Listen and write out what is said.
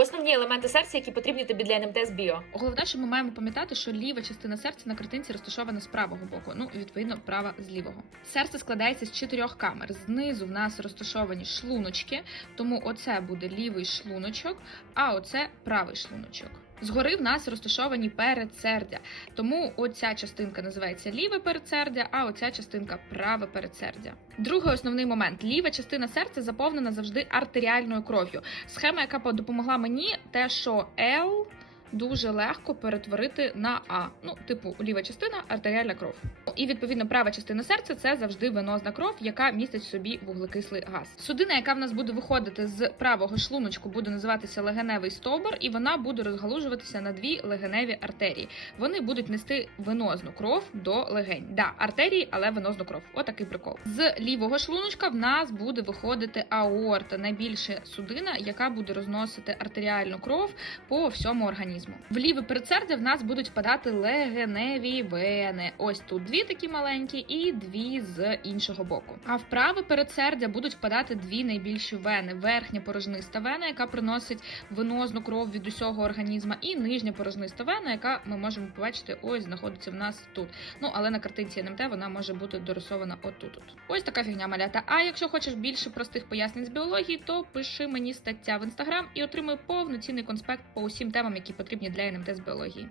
Основні елементи серця, які потрібні тобі для НМТ біо. Головне, що ми маємо пам'ятати, що ліва частина серця на картинці розташована з правого боку, ну і відповідно права з лівого. Серце складається з чотирьох камер. Знизу в нас розташовані шлуночки, тому оце буде лівий шлуночок, а оце правий шлуночок. Згори в нас розташовані передсердя, тому оця частинка називається ліве передсердя, а оця частинка праве передсердя. Другий основний момент: ліва частина серця заповнена завжди артеріальною кров'ю. Схема, яка допомогла мені, те, що L дуже легко перетворити на А. Ну, типу, ліва частина артеріальна кров. І відповідно права частина серця це завжди венозна кров, яка містить в собі вуглекислий газ. Судина, яка в нас буде виходити з правого шлуночку, буде називатися легеневий стовбур, і вона буде розгалужуватися на дві легеневі артерії. Вони будуть нести венозну кров до легень. Да, артерії, але венозну кров. Отакий прикол. З лівого шлуночка в нас буде виходити аорта, найбільша судина, яка буде розносити артеріальну кров по всьому організму. В ліве передсердя в нас будуть впадати легеневі вени. Ось тут дві такі маленькі, і дві з іншого боку. А в праве передсердя будуть впадати дві найбільші вени: верхня порожниста вена, яка приносить венозну кров від усього організму, і нижня порожниста вена, яка ми можемо побачити, ось знаходиться в нас тут. Ну але на картинці НМТ вона може бути дорисована отут. -от. Ось така фігня малята. А якщо хочеш більше простих пояснень з біології, то пиши мені стаття в інстаграм і отримуй повноцінний конспект по усім темам, які потрібні для НМТ з біології.